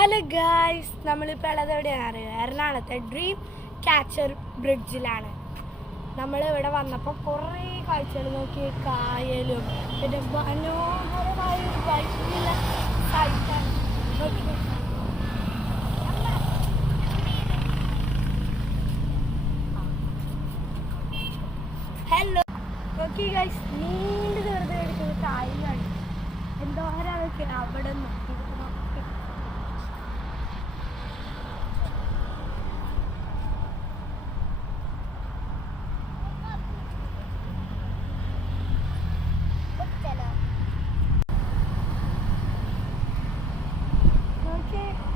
Hello guys, നമ്മളിപ്പോൾ ഉള്ളത് എവിടെയാണ്? എറണാകുളത്തെ ഡ്രീം ക്യാച്ചർ ബ്രിഡ്ജിലാണ്. നമ്മൾ ഇവിടെ വന്നപ്പോൾ കുറേ കാഴ്ചകൾ നോക്കി, കായലും പിന്നെ മനോഹരമായ ഒരു ഭയങ്കര സൈറ്റാണ്. ഹലോ നോക്കി ഗായ്സ്, നീണ്ടു വെറുതെ എടുക്കുന്ന കായലാണ്. എന്തോരാതൊക്കെ അവിടെ നോക്കി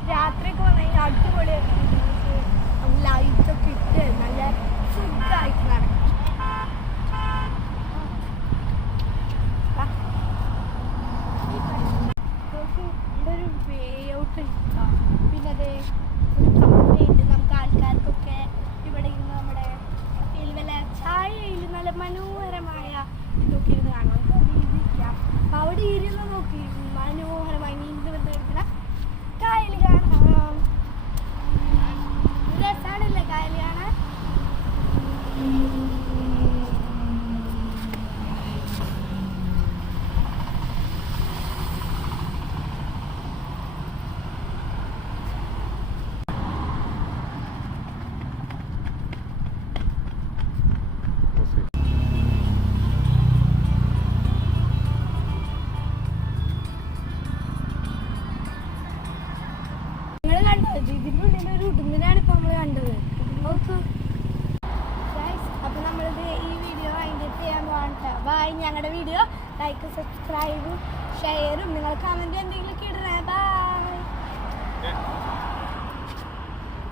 രാത്രിയൊക്കെ വന്നെങ്കിൽ അടിപൊളിയായിട്ട് ലൈറ്റൊക്കെ ഇട്ട് നല്ല സുഖമായിട്ട് നടക്കും. ഇവിടെ ഒരു വേ ഔട്ട് ഇട്ടാ, പിന്നെ അതേ ഒരു കപ്പയുണ്ട്. നമുക്ക് ആൾക്കാർക്കൊക്കെ ഇവിടെ ഇരുന്ന് നമ്മുടെ വല്ല ചായയിൽ നല്ല മനോഹരമായ ഇതൊക്കെ ഇരുന്ന് കാണാം, ഇരിക്കാം. അപ്പം അവിടെ ഇരുന്ന് നോക്കി മനോഹരമായി നീന്തി വന്ന് എടുക്കുന്ന കായൽ കാണാം. രസാണല്ലേ കായൽ കാണാൻ? ഇതിൻ്റെ ഉള്ളിൽ ഒരു ഉടുമ്പിനാണ് ഇപ്പോൾ നമ്മൾ കണ്ടത്. അപ്പോൾ നമ്മളിത് ഈ വീഡിയോ അതിൻ്റെ ചെയ്യാൻ പോകട്ടെ. ബൈ. ഞങ്ങളുടെ വീഡിയോ ലൈക്ക്, സബ്സ്ക്രൈബും ഷെയറും നിങ്ങൾ കമൻറ്റ് എന്തെങ്കിലുമൊക്കെ ഇടണേ. ബൈ.